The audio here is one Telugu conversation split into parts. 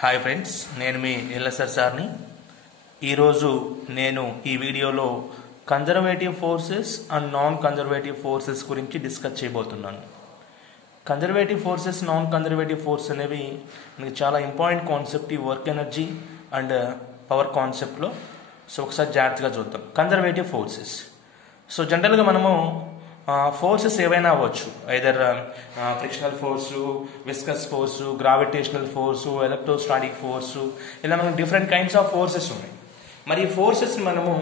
హాయ్ ఫ్రెండ్స్, నేను మీ ఎల్ఎస్ఆర్ సార్ని. ఈరోజు నేను ఈ వీడియోలో conservative forces and non conservative forces గురించి డిస్కస్ చేయబోతున్నాను. Conservative forces, non conservative force అనేవి మనకి చాలా ఇంపార్టెంట్ కాన్సెప్ట్ ఈ వర్క్ ఎనర్జీ అండ్ పవర్ కాన్సెప్ట్లో. సో ఒకసారి జాగ్రత్తగా చూద్దాం. కన్జర్వేటివ్ ఫోర్సెస్, సో జనరల్గా మనము ఫోర్సెస్ ఏవైనా అవ్వచ్చు, either frictional force, viscous force, gravitational force, electrostatic force, ఇలా మనకు డిఫరెంట్ కైండ్స్ ఆఫ్ ఫోర్సెస్ ఉన్నాయి. మరి ఈ ఫోర్సెస్ మనము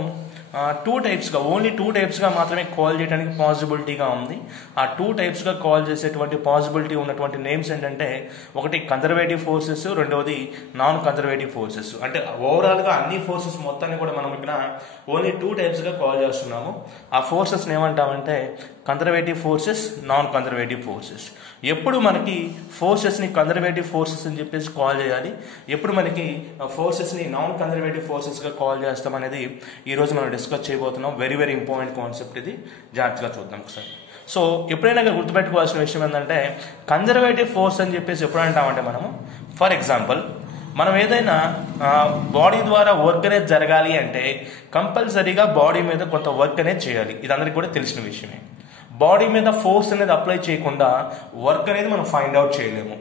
ఓన్లీ టూ టైప్స్గా మాత్రమే కాల్ చేయడానికి పాసిబిలిటీగా ఉంది. ఆ టూ టైప్స్గా కాల్ చేసేటువంటి పాసిబిలిటీ ఉన్నటువంటి నేమ్స్ ఏంటంటే, ఒకటి కన్జర్వేటివ్ ఫోర్సెస్, రెండవది నాన్ కన్జర్వేటివ్ ఫోర్సెస్. అంటే ఓవరాల్గా అన్ని ఫోర్సెస్ మొత్తాన్ని కూడా మనం ఇక్కడ ఓన్లీ టూ టైప్స్గా కాల్ చేస్తున్నాము. ఆ ఫోర్సెస్ని ఏమంటామంటే conservative forces, non conservative forces. ఎప్పుడు మనకి ఫోర్సెస్ని కన్జర్వేటివ్ ఫోర్సెస్ అని చెప్పేసి కాల్ చేయాలి, ఎప్పుడు మనకి ఫోర్సెస్ని నాన్ కన్జర్వేటివ్ ఫోర్సెస్గా కాల్ చేస్తాం అనేది ఈరోజు మనం డిస్కస్ చేయబోతున్నాం. వెరీ వెరీ ఇంపార్టెంట్ కాన్సెప్ట్ ఇది, జాగ్రత్తగా చూద్దాం ఒకసారి. సో ఎప్పుడైనా గుర్తుపెట్టుకోవాల్సిన విషయం ఏంటంటే, కన్జర్వేటివ్ ఫోర్స్ అని చెప్పేసి ఎప్పుడు అంటామంటే మనము, ఫర్ ఎగ్జాంపుల్ మనం ఏదైనా బాడీ ద్వారా వర్క్ అనేది జరగాలి అంటే కంపల్సరీగా బాడీ మీద కొంత వర్క్ అనేది చేయాలి. ఇది అందరికీ కూడా తెలిసిన విషయమే. బాడీ మీద ఫోర్స్ అనేది అప్లై చేయకుండా వర్క్ అనేది మనం ఫైండ్ అవుట్ చేయలేము.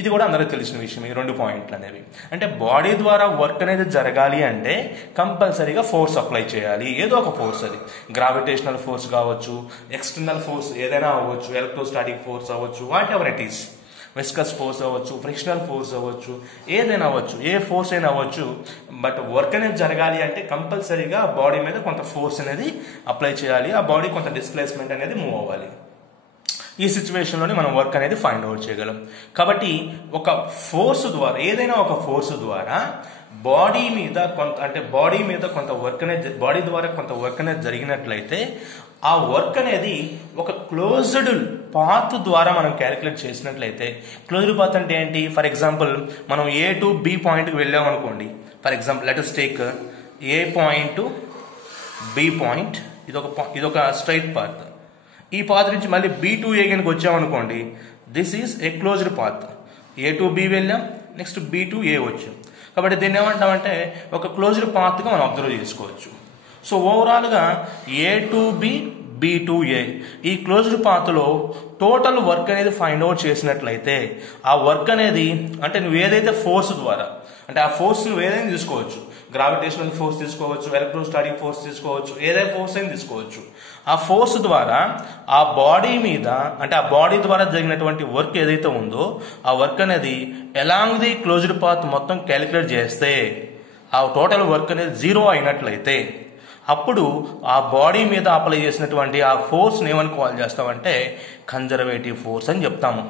ఇది కూడా అందరికీ తెలిసిన విషయం. ఈ రెండు పాయింట్లు అనేవి, అంటే బాడీ ద్వారా వర్క్ అనేది జరగాలి అంటే కంపల్సరీగా ఫోర్స్ అప్లై చేయాలి. ఏదో ఒక ఫోర్స్, అది గ్రావిటేషనల్ ఫోర్స్ కావచ్చు, ఎక్స్టర్నల్ ఫోర్స్ ఏదైనా అవ్వచ్చు, ఎలక్ట్రోస్టాటిక్ ఫోర్స్ అవ్వచ్చు, what ever it is, viscous force అవ్వచ్చు, ఫ్రిక్షనల్ ఫోర్స్ అవ్వచ్చు, ఏదైనా అవ్వచ్చు, ఏ ఫోర్స్ అయినా అవ్వచ్చు. బట్ వర్క్ అనేది జరగాలి అంటే కంపల్సరీగా బాడీ మీద కొంత ఫోర్స్ అనేది అప్లై చేయాలి. ఆ బాడీ కొంత డిస్ప్లేస్మెంట్ అనేది మూవ్ అవ్వాలి. ఈ సిచ్యువేషన్లోనే మనం వర్క్ అనేది ఫైండ్ అవుట్ చేయగలం. కాబట్టి ఒక ఫోర్స్ ద్వారా, ఏదైనా ఒక ఫోర్స్ ద్వారా బాడీ మీద కొంత వర్క్ అనేది, బాడీ ద్వారా కొంత వర్క్ అనేది జరిగినట్లయితే ఆ వర్క్ అనేది ఒక క్లోజ్డ్ పాత్ ద్వారా మనం క్యాలిక్యులేట్ చేసినట్లయితే, క్లోజ్డ్ పాత్ అంటే ఏంటి? ఫర్ ఎగ్జాంపుల్ మనం ఏ టు బి పాయింట్కి వెళ్ళాం అనుకోండి. For example let us take a point to B point, ఇదొక స్ట్రైట్ పాత్. ఈ పాత్ నుంచి మళ్ళీ బి టు ఏ కనుక వచ్చామనుకోండి, this is a closed path. A to B వెళ్ళాం, నెక్స్ట్ బి టు ఏ వచ్చాం. కాబట్టి దీన్ని ఏమంటామంటే ఒక క్లోజ్డ్ పాత్గా మనం అబ్జర్వ్ చేసుకోవచ్చు. సో ఓవరాల్గా ఏ టు బి, బి టు ఏ, ఈ క్లోజ్డ్ పాత్లో టోటల్ వర్క్ అనేది ఫైండ్ అవుట్ చేసినట్లయితే ఆ వర్క్ అనేది, అంటే నువ్వు ఏదైతే ఫోర్స్ ద్వారా, అంటే ఆ ఫోర్స్ నువ్వు ఏదైనా తీసుకోవచ్చు, గ్రావిటేషనల్ ఫోర్స్ తీసుకోవచ్చు, ఎలక్ట్రోస్టాటిక్ ఫోర్స్ తీసుకోవచ్చు, ఏదైనా ఫోర్స్ అయినా తీసుకోవచ్చు. ఆ ఫోర్స్ ద్వారా ఆ బాడీ మీద, అంటే ఆ బాడీ ద్వారా జరిగినటువంటి వర్క్ ఏదైతే ఉందో ఆ వర్క్ అనేది ఎలాంగ్ ది క్లోజ్డ్ పాత్ మొత్తం క్యాలిక్యులేట్ చేస్తే ఆ టోటల్ వర్క్ అనేది జీరో అయినట్లయితే అప్పుడు ఆ బాడీ మీద అప్లై చేసినటువంటి ఆ ఫోర్స్ని ఏమని కాల్ చేస్తామంటే కన్జర్వేటివ్ ఫోర్స్ అని చెప్తాము.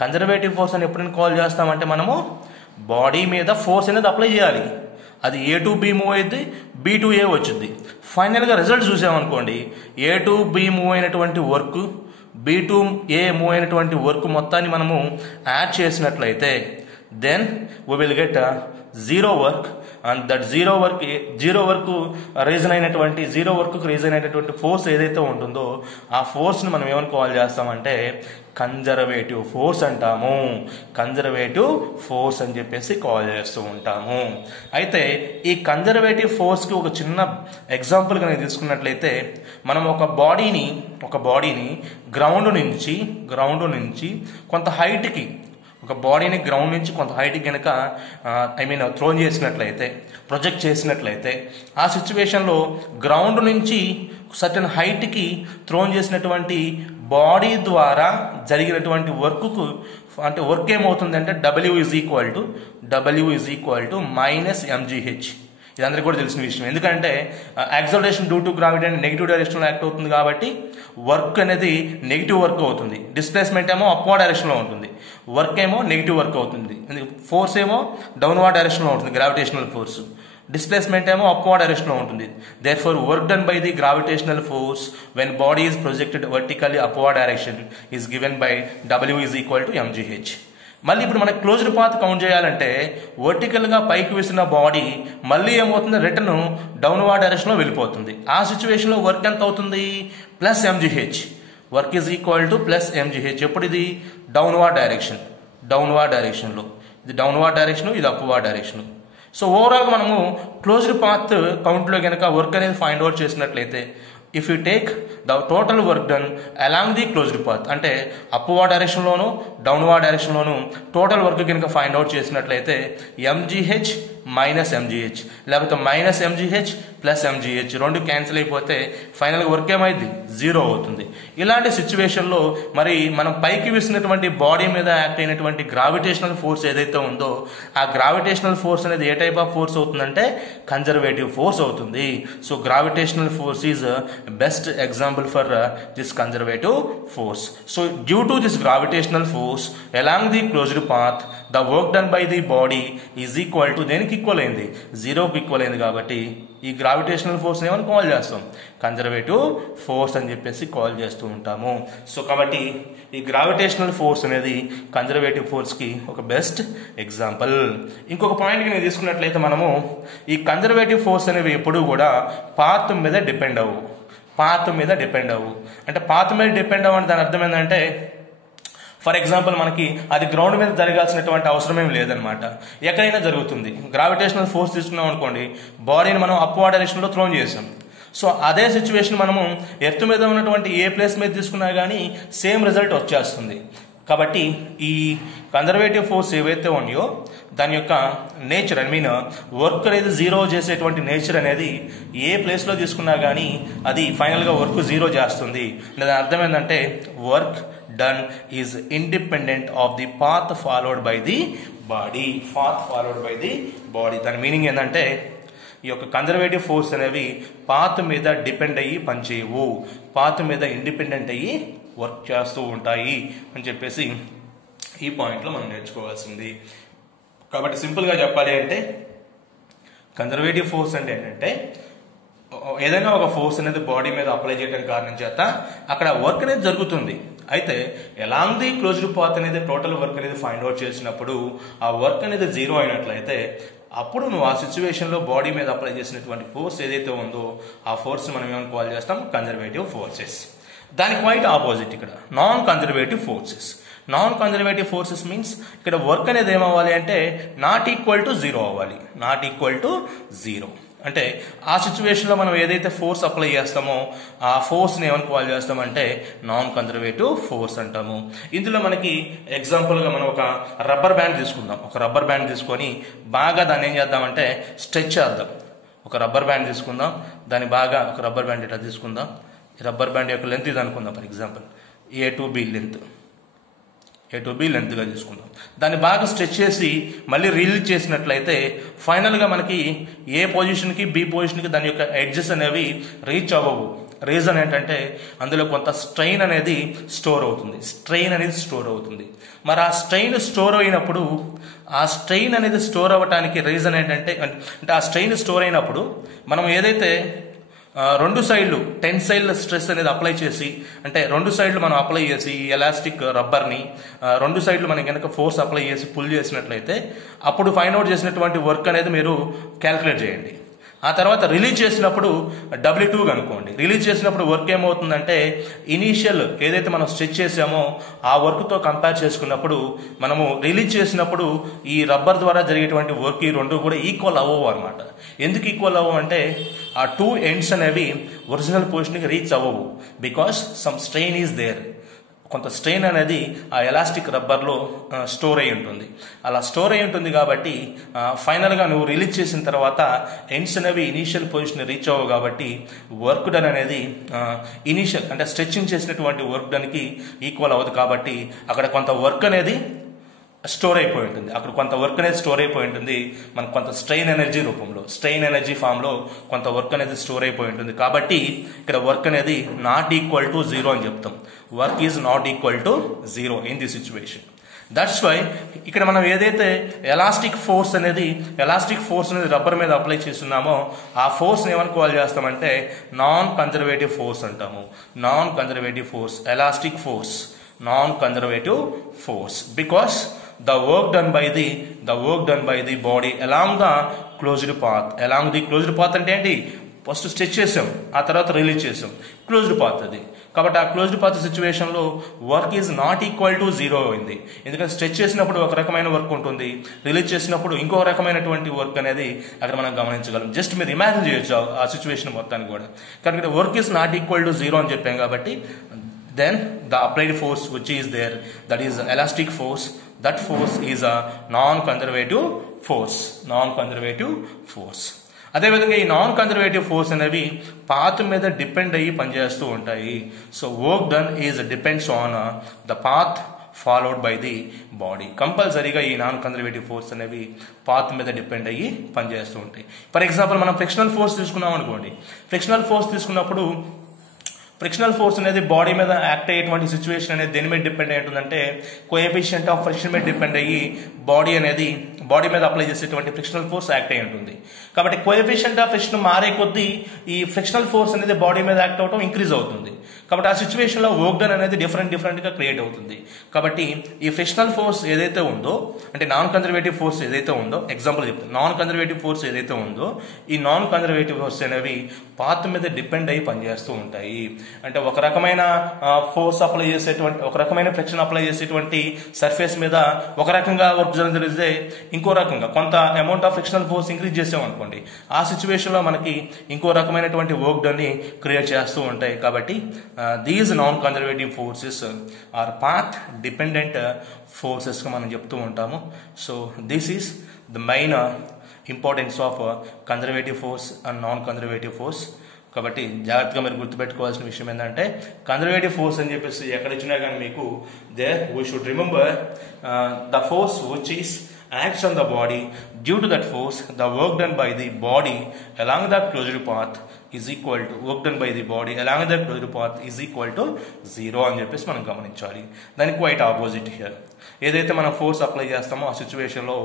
కన్జర్వేటివ్ ఫోర్స్ అని ఎప్పుడైనా కాల్ చేస్తామంటే మనము బాడీ మీద ఫోర్స్ అనేది అప్లై చేయాలి. అది ఏ టు బి మూవ్ అయితే బి టు ఏ వచ్చింది. ఫైనల్గా రిజల్ట్ చూసామనుకోండి, ఏ టు బి మూవ్ అయినటువంటి work, B to A move అయినటువంటి వర్క్ మొత్తాన్ని మనము యాడ్ చేసినట్లయితే then we will get zero work. And that zero work reason అయినటువంటి ఫోర్స్ ఏదైతే ఉంటుందో ఆ ఫోర్స్ని మనం ఏమని కాల్ చేస్తామంటే కన్జర్వేటివ్ ఫోర్స్ అంటాము. కన్జర్వేటివ్ ఫోర్స్ అని చెప్పేసి కాల్ చేస్తూ ఉంటాము. అయితే ఈ కన్జర్వేటివ్ ఫోర్స్కి ఒక చిన్న ఎగ్జాంపుల్ కనుక తీసుకున్నట్లయితే, మనం ఒక బాడీని గ్రౌండ్ నుంచి కొంత హైట్కి, ఒక బాడీని గ్రౌండ్ నుంచి కొంత హైట్కి కనుక థ్రోన్ చేసినట్లయితే, ప్రొజెక్ట్ చేసినట్లయితే, ఆ సిచ్యువేషన్లో గ్రౌండ్ నుంచి సర్టెన్ హైట్కి థ్రోన్ చేసినటువంటి బాడీ ద్వారా జరిగినటువంటి వర్క్కు, అంటే వర్క్ ఏమవుతుందంటే W is equal to minus mgh. ఇది అందరికీ కూడా తెలిసిన విషయం. ఎందుకంటే యాక్సలరేషన్ డ్యూ టు గ్రావిటీ అంటే నెగిటివ్ డైరెక్షన్లో యాక్ట్ అవుతుంది కాబట్టి వర్క్ అనేది నెగిటివ్ వర్క్ అవుతుంది. డిస్ప్లేస్మెంట్ ఏమో అప్వర్డ్ డైరెక్షన్లో ఉంటుంది, వర్క్ ఏమో నెగిటివ్ వర్క్ అవుతుంది. ఫోర్స్ ఏమో డౌన్వర్డ్ డైరెక్షన్లో ఉంటుంది, గ్రావిటేషనల్ ఫోర్స్. డిస్ప్లేస్మెంట్ ఏమో అప్వర్డ్ డైరెక్షన్లో ఉంటుంది. Therefore work done by the gravitational force when body is projected vertically upward direction is given by W is equal to mgh. మళ్ళీ ఇప్పుడు మనకి క్లోజ్డ్ పాత్ కౌంట్ చేయాలంటే వర్టికల్గా పైకి వేసిన బాడీ మళ్ళీ ఏమవుతుంది, రిటర్న్ డౌన్వర్డ్ డైరెక్షన్లో వెళ్ళిపోతుంది. ఆ సిచ్యువేషన్లో వర్క్ ఎంత అవుతుంది? Plus mgh. Work is equal to plus mgh. ఎప్పుడు ఇది? డౌన్వర్డ్ డైరెక్షన్లో. ఇది డౌన్వర్డ్ డైరెక్షన్, ఇది అప్వర్డ్ డైరెక్షన్. సో ఓవరాల్గా మనము క్లోజ్డ్ పాత్ కౌంట్లో కనుక వర్క్ అనేది ఫైండ్ అవుట్ చేసినట్లయితే, if you take the total work done along the closed path, అంటే అప్వర్డ్ డైరెక్షన్లోను డౌన్వర్డ్ డైరెక్షన్లోను టోటల్ వర్క్ కనుక ఫైండ్ అవుట్ చేసినట్లయితే MGH మైనస్ MGH లేకపోతే మైనస్ MGH ప్లస్ MGH రెండు క్యాన్సిల్ అయిపోతే ఫైనల్గా వర్క్ ఏమైంది, 0 అవుతుంది. ఇలాంటి సిచ్యువేషన్లో మరి మనం పైకి విసినటువంటి బాడీ మీద యాక్ట్ అయినటువంటి గ్రావిటేషనల్ ఫోర్స్ ఏదైతే ఉందో ఆ గ్రావిటేషనల్ ఫోర్స్ అనేది ఏ టైప్ ఆఫ్ ఫోర్స్ అవుతుందంటే కన్జర్వేటివ్ ఫోర్స్ అవుతుంది. So gravitational force is best example for this conservative force. So due to this gravitational force along the closed path the work done by the body is equal to, దేనికి ఈక్వల్ అయింది, 0కి ఈక్వల్ అయింది. కాబట్టి ఈ గ్రావిటేషనల్ ఫోర్స్ ఏమని కాల్ చేస్తాం, కన్జర్వేటివ్ ఫోర్స్ అని చెప్పేసి కాల్ చేస్తూ ఉంటాము. సో కాబట్టి ఈ గ్రావిటేషనల్ ఫోర్స్ అనేది కన్జర్వేటివ్ ఫోర్స్కి ఒక బెస్ట్ ఎగ్జాంపుల్. ఇంకొక పాయింట్కి నేను తీసుకున్నట్లయితే మనము ఈ కన్జర్వేటివ్ ఫోర్స్ అనేవి ఎప్పుడూ కూడా పాత్ మీద డిపెండ్ అవ్వు. అంటే పాత్ మీద డిపెండ్ అవ్వని దాని అర్థం ఏంటంటే, ఫర్ ఎగ్జాంపుల్ మనకి అది గ్రౌండ్ మీద జరగాల్సినటువంటి అవసరం ఏమి లేదనమాట, ఎక్కడైనా జరుగుతుంది. గ్రావిటేషనల్ ఫోర్స్ తీసుకున్నాం అనుకోండి, బాడీని మనం అప్వర్డ్ డైరెక్షన్లో థ్రోన్ చేసాం. సో అదే సిచ్యువేషన్ మనము ఎర్త్ మీద ఉన్నటువంటి ఏ ప్లేస్ మీద తీసుకున్నా కానీ సేమ్ రిజల్ట్ వచ్చేస్తుంది. కాబట్టి ఈ కన్జర్వేటివ్ ఫోర్స్ ఏవైతే ఉన్నాయో దాని యొక్క నేచర్, వర్క్ అనేది 0 చేసేటువంటి నేచర్ అనేది ఏ ప్లేస్లో తీసుకున్నా కానీ అది ఫైనల్గా వర్క్ 0 చేస్తుంది. దాని అర్థం ఏంటంటే work done is independent of the path followed by the body. దాని మీనింగ్ ఏంటంటే ఈ యొక్క కన్జర్వేటివ్ ఫోర్స్ అనేవి పాత్ మీద డిపెండ్ అయ్యి పనిచేయవు, పాత్ మీద ఇండిపెండెంట్ అయ్యి వర్క్ చేస్తూ ఉంటాయి అని చెప్పేసి ఈ పాయింట్లో మనం నేర్చుకోవాల్సింది. కాబట్టి సింపుల్గా చెప్పాలి అంటే కన్జర్వేటివ్ ఫోర్స్ అంటే ఏంటంటే ఏదైనా ఒక ఫోర్స్ అనేది బాడీ మీద అప్లై చేయడం కారణం చేత అక్కడ వర్క్ అనేది జరుగుతుంది. అయితే ఎలాంగ్ ది క్లోజ్డ్ పాత్ అనేది టోటల్ వర్క్ అనేది ఫైండ్ అవుట్ చేసినప్పుడు ఆ వర్క్ అనేది 0 అయినట్లయితే అప్పుడు నువ్వు ఆ సిచ్యువేషన్లో బాడీ మీద అప్లై చేసినటువంటి ఫోర్స్ ఏదైతే ఉందో ఆ ఫోర్స్ మనం ఏమని కాల్ చేస్తాం, కన్జర్వేటివ్ ఫోర్సెస్. దాని క్వైట్ ఆపోజిట్ ఇక్కడ నాన్ కన్జర్వేటివ్ ఫోర్సెస్ మీన్స్ ఇక్కడ వర్క్ అనేది ఏమవ్వాలి అంటే నాట్ ఈక్వల్ టు 0 అవ్వాలి. అంటే ఆ సిచ్యువేషన్లో మనం ఏదైతే ఫోర్స్ అప్లై చేస్తామో ఆ ఫోర్స్ని ఏమని కాల్ చేస్తామంటే నాన్ కన్జర్వేటివ్ ఫోర్స్ అంటాము. ఇందులో మనకి ఎగ్జాంపుల్గా మనం ఒక రబ్బర్ బ్యాండ్ తీసుకొని బాగా దాన్ని ఏం చేద్దామంటే స్ట్రెచ్ చేద్దాం. ఒక రబ్బర్ బ్యాండ్ తీసుకుందాం, దాన్ని బాగా ఒక రబ్బర్ బ్యాండ్ ఇట్లా తీసుకుందాం. ఈ రబ్బర్ బ్యాండ్ యొక్క లెంత్ ఇది అనుకుందాం, for example A to B లెంత్గా తీసుకుందాం. దాన్ని బాగా స్ట్రెచ్ చేసి మళ్ళీ రిలీజ్ చేసినట్లయితే ఫైనల్గా మనకి ఏ పొజిషన్కి బి పొజిషన్కి దాని యొక్క ఎడ్జెస్ అనేవి రీచ్ అవ్వవు. రీజన్ ఏంటంటే అందులో కొంత స్ట్రెయిన్ అనేది స్టోర్ అవుతుంది. మరి ఆ స్ట్రెయిన్ స్టోర్ అయినప్పుడు ఆ స్ట్రెయిన్ అనేది స్టోర్ అవ్వటానికి రీజన్ ఏంటంటే, అంటే ఆ స్ట్రెయిన్ స్టోర్ అయినప్పుడు మనం ఏదైతే రెండు సైడ్లు టెన్సైల్ స్ట్రెస్ అనేది అప్లై చేసి, అంటే రెండు సైడ్లు మనం అప్లై చేసి ఎలాస్టిక్ రబ్బర్ని రెండు సైడ్లు మనం కనుక ఫోర్స్ అప్లై చేసి పుల్ చేసినట్లయితే అప్పుడు ఫైండ్ అవుట్ చేసినటువంటి వర్క్ అనేది మీరు క్యాల్కులేట్ చేయండి. ఆ తర్వాత రిలీజ్ చేసినప్పుడు W2 అనుకోండి. రిలీజ్ చేసినప్పుడు వర్క్ ఏమవుతుందంటే ఇనీషియల్ ఏదైతే మనం స్ట్రెచ్ చేసామో ఆ వర్క్తో కంపేర్ చేసుకున్నప్పుడు మనము రిలీజ్ చేసినప్పుడు ఈ రబ్బర్ ద్వారా జరిగేటువంటి వర్క్ ఈ రెండు కూడా ఈక్వల్ అవ్వవు అనమాట. ఎందుకు ఈక్వల్ అవ్వవు అంటే ఆ 2 ఎండ్స్ అనేవి ఒరిజినల్ పొజిషన్కి రీచ్ అవ్వవు. Because some strain is there. కొంత స్ట్రెయిన్ అనేది ఆ ఎలాస్టిక్ రబ్బర్లో స్టోర్ అయి ఉంటుంది. అలా స్టోర్ అయి ఉంటుంది కాబట్టి ఫైనల్గా నువ్వు రిలీజ్ చేసిన తర్వాత ఎండ్స్ అనేవి ఇనీషియల్ పొజిషన్ రీచ్ అవ్వవు. కాబట్టి వర్క్ డన్ అనేది ఇనీషియల్ అంటే స్ట్రెచ్చింగ్ చేసినటువంటి వర్క్ డన్కి ఈక్వల్ అవ్వదు. కాబట్టి అక్కడ కొంత వర్క్ అనేది స్టోర్ అయిపోయి ఉంటుంది. మనకు కొంత స్ట్రెయిన్ ఎనర్జీ ఫామ్లో కొంత వర్క్ అనేది స్టోర్ అయిపోయి ఉంటుంది. కాబట్టి ఇక్కడ వర్క్ అనేది నాట్ ఈక్వల్ టు 0 అని చెప్తాం. Work is not equal to 0 in the situation. That's why ఇక్కడ మనం ఏదైతే ఎలాస్టిక్ ఫోర్స్ అనేది రబ్బర్ మీద అప్లై చేస్తున్నామో ఆ ఫోర్స్ని ఏమని కాల్ చేస్తామంటే నాన్ కన్జర్వేటివ్ ఫోర్స్ అంటాము. Elastic force, non conservative force, because the work done by the body along the closed path అంటే ఏంటి, ఫస్ట్ స్ట్రెచ్ చేసాం, ఆ తర్వాత రిలీజ్ చేసాం, క్లోజ్డ్ పాత్ అది. కాబట్టి ఆ క్లోజ్డ్ పాత్ సిచ్యువేషన్లో work is not equal to zero అయింది. ఎందుకంటే స్ట్రెచ్ చేసినప్పుడు ఒక రకమైన వర్క్ ఉంటుంది, రిలీజ్ చేసినప్పుడు ఇంకో రకమైనటువంటి వర్క్ అనేది అక్కడ మనం గమనించగలం. జస్ట్ మీరు ఇమాజిన్ చేయొచ్చు ఆ సిచ్యువేషన్ మొత్తాన్ని కూడా. కాబట్టి work is not equal to zero అని చెప్పాం కాబట్టి then the applied force which is there, that is elastic force, that force is a non-conservative force. అదేవిధంగా ఈ నాన్ కన్జర్వేటివ్ ఫోర్స్ అనేవి పాత్ మీద డిపెండ్ అయ్యి పనిచేస్తూ ఉంటాయి. So work done is depends on the path followed by the body. కంపల్సరీగా ఈ నాన్ కన్జర్వేటివ్ ఫోర్స్ అనేవి పాత్ మీద డిపెండ్ అయ్యి పనిచేస్తూ ఉంటాయి. ఫర్ ఎగ్జాంపుల్ మనం ఫ్రిక్షనల్ ఫోర్స్ తీసుకున్నాం అనుకోండి. ఫ్రిక్షనల్ ఫోర్స్ తీసుకున్నప్పుడు ఫ్రిక్షనల్ ఫోర్స్ అనేది బాడీ మీద యాక్ట్ అయ్యేటువంటి సిచ్యువేషన్ అనేది దేని మీద డిపెండ్ అయి ఉంటుందంటే కోఎఫిషియంట్ ఆఫ్ ఫ్రిక్షన్ మీద డిపెండ్ అయ్యి బాడీ మీద అప్లై చేసేటువంటి ఫ్రిక్షనల్ ఫోర్స్ యాక్ట్ అయి ఉంటుంది. కాబట్టి కోఎఫిషియంట్ ఆఫ్ ఫ్రిక్షన్ మారే కొద్దీ ఈ ఫ్రిక్షనల్ ఫోర్స్ అనేది బాడీ మీద యాక్ట్ అవడం ఇంక్రీజ్ అవుతుంది. కాబట్టి ఆ సిచ్యువేషన్లో వర్క్ డన్ అనేది డిఫరెంట్గా క్రియేట్ అవుతుంది. కాబట్టి ఈ ఫ్రిక్షనల్ ఫోర్స్ ఏదైతే ఉందో, అంటే నాన్ కన్జర్వేటివ్ ఫోర్స్ ఏదైతే ఉందో, ఎగ్జాంపుల్ చెప్తాను, నాన్ కన్జర్వేటివ్ ఫోర్స్ ఏదైతే ఉందో ఈ నాన్ కన్జర్వేటివ్ ఫోర్స్ అనేవి పాత్ మీద డిపెండ్ అయ్యి పనిచేస్తూ ఉంటాయి. అంటే ఒక రకమైన ఫోర్స్ అప్లై చేసేటువంటి, ఒక రకమైన ఫ్రిక్షన్ అప్లై చేసేటువంటి సర్ఫేస్ మీద ఒక రకంగా వర్క్ జరిగితే ఇంకో రకంగా కొంత amount of frictional force increase చేసాం అనుకోండి, ఆ సిచ్యువేషన్లో మనకి ఇంకో రకమైనటువంటి వర్క్ డన్ ని క్రియేట్ చేస్తూ ఉంటాయి. కాబట్టి these non conservative forces are path dependent forces గా మనం చెప్తూ ఉంటాము. So this is the main importance of conservative force and non conservative force. కాబట్టి జాగ్రత్తగా మీరు గుర్తుపెట్టుకోవాల్సిన విషయం ఏంటంటే కన్జర్వేటివ్ ఫోర్స్ అని చెప్పేసి ఎక్కడ ఇచ్చినా కానీ మీకు we should remember the force which is acts on the body. Due to that force, the work done by the body along the closed path is equal to zero అని చెప్పేసి మనం గమనించాలి. దానికి క్వైట్ ఆపోజిట్ హియర్. ఏదైతే మనం ఫోర్స్ అప్లై చేస్తామో ఆ సిచ్యువేషన్లో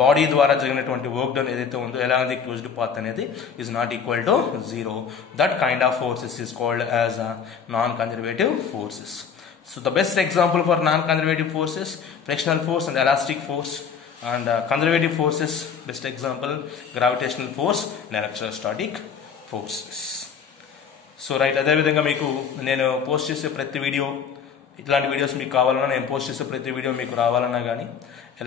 బాడీ ద్వారా జరిగినటువంటి వర్క్ డన్ ఏదైతే ఉందో along the closed path అనేది is not equal to zero. That kind of forces is called as non-conservative forces. So the best example for non-conservative forces, frictional force and elastic force. And conservative forces, best example, gravitational force and electrostatic forces. So right, అదేవిధంగా మీకు నేను పోస్ట్ చేసే ప్రతి వీడియో, ఇట్లాంటి వీడియోస్ మీకు కావాలన్నా, నేను పోస్ట్ చేసే ప్రతి వీడియో మీకు రావాలన్నా కానీ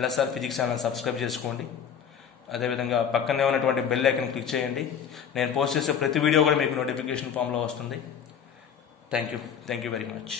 LSR ఫిజిక్స్ ఛానల్ సబ్స్క్రైబ్ చేసుకోండి. అదేవిధంగా పక్కనే ఉన్నటువంటి బెల్ ఐకాన్ క్లిక్ చేయండి. నేను పోస్ట్ చేసే ప్రతి వీడియో కూడా మీకు నోటిఫికేషన్ ఫామ్లో వస్తుంది. Thank you very much.